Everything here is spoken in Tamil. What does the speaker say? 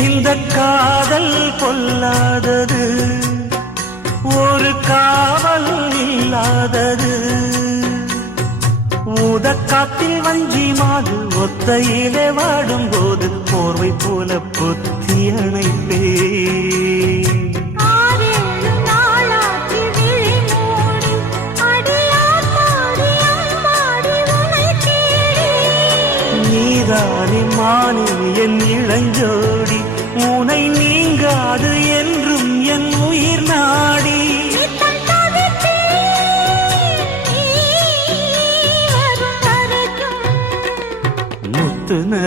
இந்த காதல் பொல்லாதது, ஒரு காவல் இல்லாதது. ஊதக்காத்தில் வஞ்சி மாது ஒத்தையிலே வாடும் போது போர்வை போல புத்தி அணைப்பே. நீதானே மானி என் இளஞ்சோ